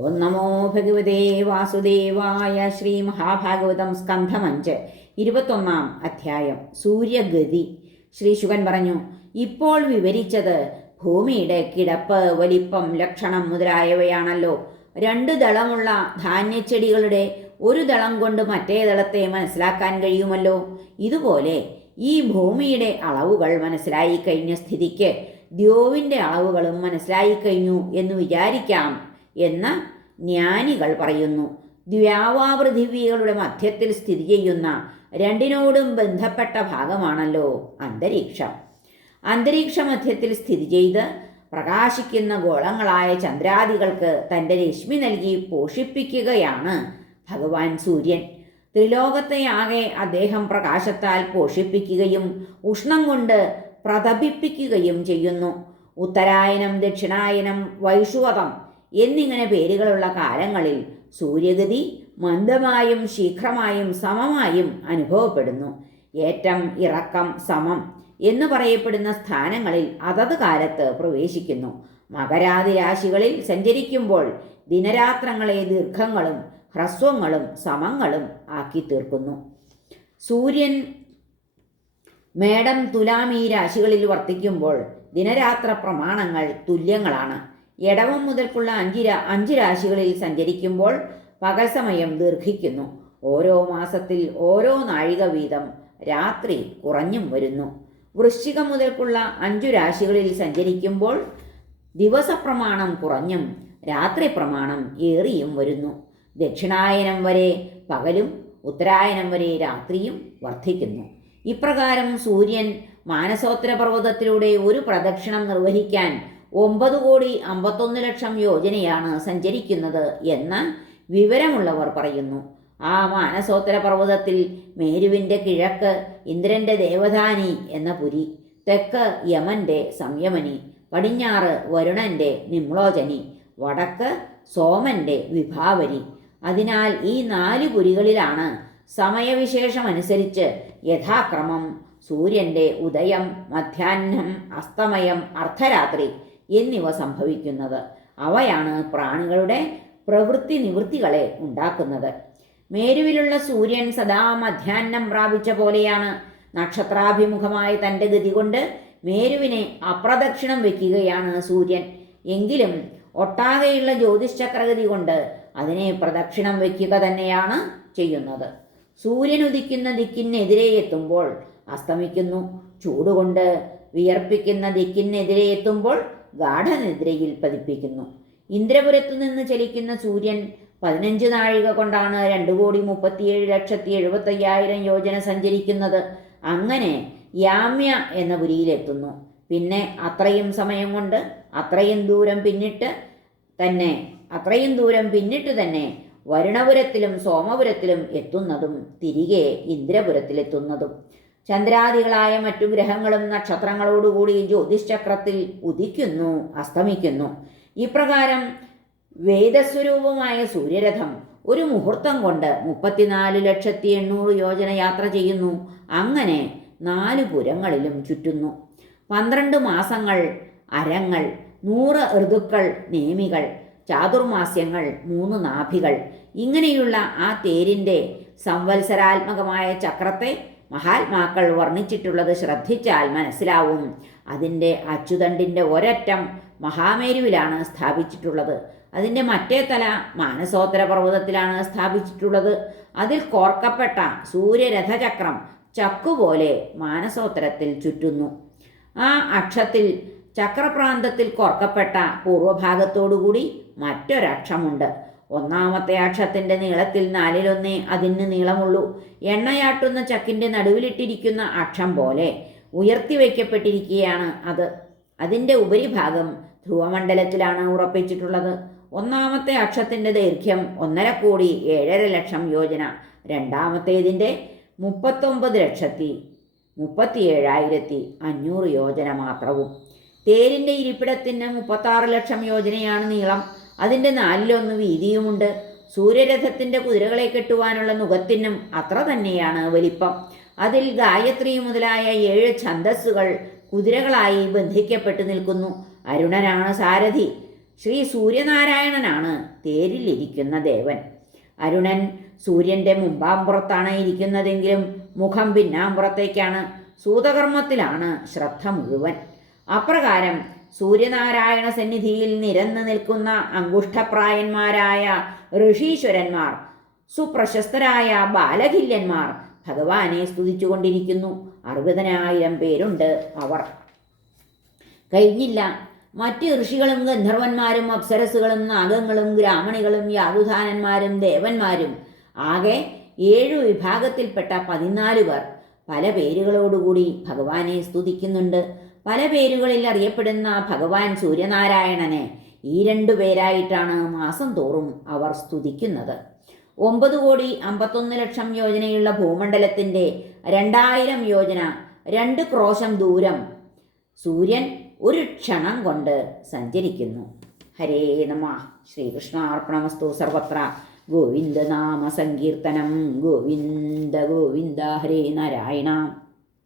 ഓം നമോ ഭഗവതേ വാസുദേവായ ശ്രീ മഹാഭാഗവതം സ്കന്ധമഞ്ച് ഇരുപത്തൊന്നാം അധ്യായം സൂര്യഗതി ശ്രീ ശുഗൻ പറഞ്ഞു ഇപ്പോൾ വിവരിച്ചത് ഭൂമിയുടെ കിടപ്പ് വലിപ്പം ലക്ഷണം മുതലായവയാണല്ലോ രണ്ട് ദളമുള്ള ധാന്യച്ചെടികളുടെ ഒരു ദളം കൊണ്ട് മറ്റേ ദളത്തെ മനസ്സിലാക്കാൻ കഴിയുമല്ലോ ഇതുപോലെ ഈ ഭൂമിയുടെ അളവുകൾ മനസ്സിലായി കഴിഞ്ഞ സ്ഥിതിക്ക് ദ്യോവിൻ്റെ അളവുകളും മനസ്സിലായി കഴിഞ്ഞു എന്ന് വിചാരിക്കാം എന്ന് ജ്ഞാനികൾ പറയുന്നു ദ്വ്യാവാപൃഥിവികളുടെ മധ്യത്തിൽ സ്ഥിതി ചെയ്യുന്ന രണ്ടിനോടും ബന്ധപ്പെട്ട ഭാഗമാണല്ലോ അന്തരീക്ഷം അന്തരീക്ഷ മധ്യത്തിൽ സ്ഥിതി ചെയ്ത് പ്രകാശിക്കുന്ന ഗോളങ്ങളായ ചന്ദ്രാദികൾക്ക് തൻ്റെ രശ്മി നൽകി പോഷിപ്പിക്കുകയാണ് ഭഗവാൻ സൂര്യൻ ത്രിലോകത്തെയാകെ അദ്ദേഹം പ്രകാശത്താൽ പോഷിപ്പിക്കുകയും ഉഷ്ണം കൊണ്ട് പ്രതപിപ്പിക്കുകയും ചെയ്യുന്നു ഉത്തരായനം ദക്ഷിണായനം വൈഷുവതം എന്നിങ്ങനെ പേരുകളുള്ള കാലങ്ങളിൽ സൂര്യഗതി മന്ദമായും ശീഘ്രമായും സമമായും അനുഭവപ്പെടുന്നു ഏറ്റം ഇറക്കം സമം എന്ന് പറയപ്പെടുന്ന സ്ഥാനങ്ങളിൽ അതത് കാലത്ത് പ്രവേശിക്കുന്നു മകരാതി രാശികളിൽ സഞ്ചരിക്കുമ്പോൾ ദിനരാത്രങ്ങളെ ദീർഘങ്ങളും ഹ്രസ്വങ്ങളും സമങ്ങളും ആക്കി തീർക്കുന്നു സൂര്യൻ മേടം തുലാം ഈ രാശികളിൽ വർത്തിക്കുമ്പോൾ ദിനരാത്ര പ്രമാണങ്ങൾ തുല്യങ്ങളാണ് എടവം മുതൽക്കുള്ള അഞ്ച് അഞ്ച് രാശികളിൽ സഞ്ചരിക്കുമ്പോൾ പകൽ സമയം ദീർഘിക്കുന്നു ഓരോ മാസത്തിൽ ഓരോ നാഴിക വീതം രാത്രി കുറഞ്ഞും വരുന്നു വൃശ്ചികം മുതൽക്കുള്ള അഞ്ചു രാശികളിൽ സഞ്ചരിക്കുമ്പോൾ പ്രമാണം കുറഞ്ഞും രാത്രി പ്രമാണം ഏറിയും വരുന്നു ദക്ഷിണായനം വരെ പകലും ഉത്തരായനം വരെ രാത്രിയും വർദ്ധിക്കുന്നു ഇപ്രകാരം സൂര്യൻ മാനസോത്തര പർവ്വതത്തിലൂടെ ഒരു പ്രദക്ഷിണം നിർവഹിക്കാൻ ഒമ്പത് കോടി അമ്പത്തൊന്ന് ലക്ഷം യോജനയാണ് സഞ്ചരിക്കുന്നത് എന്ന് വിവരമുള്ളവർ പറയുന്നു ആ മാനസോത്തര പർവ്വതത്തിൽ മേരുവിൻ്റെ കിഴക്ക് ഇന്ദ്രൻ്റെ ദേവധാനി എന്ന പുരി തെക്ക് യമൻ്റെ സംയമനി പടിഞ്ഞാറ് വരുണൻ്റെ നിമ്ലോചനി വടക്ക് സോമൻ്റെ വിഭാവരി അതിനാൽ ഈ നാല് പുരികളിലാണ് സമയവിശേഷമനുസരിച്ച് യഥാക്രമം സൂര്യൻ്റെ ഉദയം മധ്യാഹ്നം അസ്തമയം അർദ്ധരാത്രി എന്നിവ സംഭവിക്കുന്നത് അവയാണ് പ്രാണികളുടെ പ്രവൃത്തി നിവൃത്തികളെ ഉണ്ടാക്കുന്നത് മേരുവിലുള്ള സൂര്യൻ സദാ മധ്യാഹ്നം പ്രാപിച്ച പോലെയാണ് നക്ഷത്രാഭിമുഖമായ തൻ്റെ ഗതി കൊണ്ട് മേരുവിനെ അപ്രദക്ഷിണം വയ്ക്കുകയാണ് സൂര്യൻ എങ്കിലും ഒട്ടാകെയുള്ള ജ്യോതിശ്ചക്രഗതി കൊണ്ട് അതിനെ പ്രദക്ഷിണം വയ്ക്കുക തന്നെയാണ് ചെയ്യുന്നത് സൂര്യൻ ഉദിക്കുന്ന ദിക്കിനെതിരെ എത്തുമ്പോൾ അസ്തമിക്കുന്നു ചൂടുകൊണ്ട് വിയർപ്പിക്കുന്ന ദിക്കിനെതിരെ എത്തുമ്പോൾ ഗാഠനിദ്രയിൽ പതിപ്പിക്കുന്നു ഇന്ദ്രപുരത്തു നിന്ന് ചലിക്കുന്ന സൂര്യൻ പതിനഞ്ച് നാഴിക കൊണ്ടാണ് രണ്ടു കോടി മുപ്പത്തിയേഴ് ലക്ഷത്തി എഴുപത്തയ്യായിരം യോജന സഞ്ചരിക്കുന്നത് അങ്ങനെ യാമ്യ എന്ന പുരിയിലെത്തുന്നു പിന്നെ അത്രയും സമയം കൊണ്ട് അത്രയും ദൂരം പിന്നിട്ട് തന്നെ അത്രയും ദൂരം പിന്നിട്ട് തന്നെ വരുണപുരത്തിലും സോമപുരത്തിലും എത്തുന്നതും തിരികെ ഇന്ദ്രപുരത്തിലെത്തുന്നതും ചന്ദ്രാദികളായ മറ്റു ഗ്രഹങ്ങളും നക്ഷത്രങ്ങളോടുകൂടി ജ്യോതിശ്ചക്രത്തിൽ ഉദിക്കുന്നു അസ്തമിക്കുന്നു ഇപ്രകാരം വേദസ്വരൂപമായ സൂര്യരഥം ഒരു മുഹൂർത്തം കൊണ്ട് മുപ്പത്തിനാല് ലക്ഷത്തി എണ്ണൂറ് യോജന യാത്ര ചെയ്യുന്നു അങ്ങനെ നാല് പുരങ്ങളിലും ചുറ്റുന്നു പന്ത്രണ്ട് മാസങ്ങൾ അരങ്ങൾ നൂറ് ഋതുക്കൾ നേമികൾ ചാതുർമാസ്യങ്ങൾ മൂന്ന് നാഭികൾ ഇങ്ങനെയുള്ള ആ തേരിൻ്റെ സംവത്സരാത്മകമായ ചക്രത്തെ മഹാത്മാക്കൾ വർണ്ണിച്ചിട്ടുള്ളത് ശ്രദ്ധിച്ചാൽ മനസ്സിലാവും അതിൻ്റെ അച്ചുതണ്ടിൻ്റെ ഒരറ്റം മഹാമേരുവിലാണ് സ്ഥാപിച്ചിട്ടുള്ളത് അതിൻ്റെ മറ്റേ തല മാനസോത്തര പർവ്വതത്തിലാണ് സ്ഥാപിച്ചിട്ടുള്ളത് അതിൽ കോർക്കപ്പെട്ട സൂര്യരഥചക്രം ചക്കുപോലെ മാനസോത്തരത്തിൽ ചുറ്റുന്നു ആ അക്ഷത്തിൽ ചക്രപ്രാന്തത്തിൽ കോർക്കപ്പെട്ട പൂർവ്വഭാഗത്തോടുകൂടി മറ്റൊരക്ഷമുണ്ട് ഒന്നാമത്തെ അക്ഷത്തിൻ്റെ നീളത്തിൽ നാലിലൊന്നേ അതിന് നീളമുള്ളൂ എണ്ണയാട്ടുന്ന ചക്കിൻ്റെ നടുവിലിട്ടിരിക്കുന്ന അക്ഷം പോലെ ഉയർത്തി വയ്ക്കപ്പെട്ടിരിക്കുകയാണ് അത് അതിൻ്റെ ഉപരിഭാഗം ധ്രുവമണ്ഡലത്തിലാണ് ഉറപ്പിച്ചിട്ടുള്ളത് ഒന്നാമത്തെ അക്ഷത്തിൻ്റെ ദൈർഘ്യം ഒന്നര കോടി ഏഴര ലക്ഷം യോജന രണ്ടാമത്തേതിൻ്റെ മുപ്പത്തൊമ്പത് ലക്ഷത്തി മുപ്പത്തി ഏഴായിരത്തി അഞ്ഞൂറ് യോജന മാത്രവും തേരിൻ്റെ ഇരിപ്പിടത്തിന് മുപ്പത്താറ് ലക്ഷം യോജനയാണ് നീളം അതിൻ്റെ നാലിലൊന്ന് വീതിയുമുണ്ട് സൂര്യരഥത്തിൻ്റെ കുതിരകളെ കെട്ടുവാനുള്ള നുകത്തിനും അത്ര തന്നെയാണ് വലിപ്പം അതിൽ ഗായത്രി മുതലായ ഏഴ് ഛന്ദസ്സുകൾ കുതിരകളായി ബന്ധിക്കപ്പെട്ടു നിൽക്കുന്നു അരുണനാണ് സാരഥി ശ്രീ സൂര്യനാരായണനാണ് തേരിലിരിക്കുന്ന ദേവൻ അരുണൻ സൂര്യൻ്റെ മുമ്പാമ്പുറത്താണ് ഇരിക്കുന്നതെങ്കിലും മുഖം പിന്നാമ്പുറത്തേക്കാണ് സൂതകർമ്മത്തിലാണ് ശ്രദ്ധ മുഴുവൻ അപ്രകാരം സൂര്യനാരായണ സന്നിധിയിൽ നിരന്നു നിൽക്കുന്ന അങ്കുഷ്ഠപ്രായന്മാരായ ഋഷീശ്വരന്മാർ സുപ്രശസ്തരായ ബാലകില്യന്മാർ ഭഗവാനെ സ്തുതിച്ചുകൊണ്ടിരിക്കുന്നു അറുപതിനായിരം പേരുണ്ട് അവർ കഴിഞ്ഞില്ല മറ്റ് ഋഷികളും ഗന്ധർവന്മാരും അപ്സരസുകളും നാഗങ്ങളും ഗ്രാമണികളും യാതുധാനന്മാരും ദേവന്മാരും ആകെ ഏഴു വിഭാഗത്തിൽപ്പെട്ട പതിനാല് പേർ പല പേരുകളോടുകൂടി ഭഗവാനെ സ്തുതിക്കുന്നുണ്ട് പല പേരുകളിൽ അറിയപ്പെടുന്ന ഭഗവാൻ സൂര്യനാരായണനെ ഈ രണ്ടു പേരായിട്ടാണ് മാസം തോറും അവർ സ്തുതിക്കുന്നത് ഒമ്പത് കോടി അമ്പത്തൊന്ന് ലക്ഷം യോജനയുള്ള ഭൂമണ്ഡലത്തിൻ്റെ രണ്ടായിരം യോജന രണ്ട് ക്രോശം ദൂരം സൂര്യൻ ഒരു ക്ഷണം കൊണ്ട് സഞ്ചരിക്കുന്നു ഹരേ നമ ശ്രീകൃഷ്ണാർപ്പണമസ്തു സർവത്ര ഗോവിന്ദനാമ സങ്കീർത്തനം ഗോവിന്ദ ഗോവിന്ദ ഹരേ നാരായണ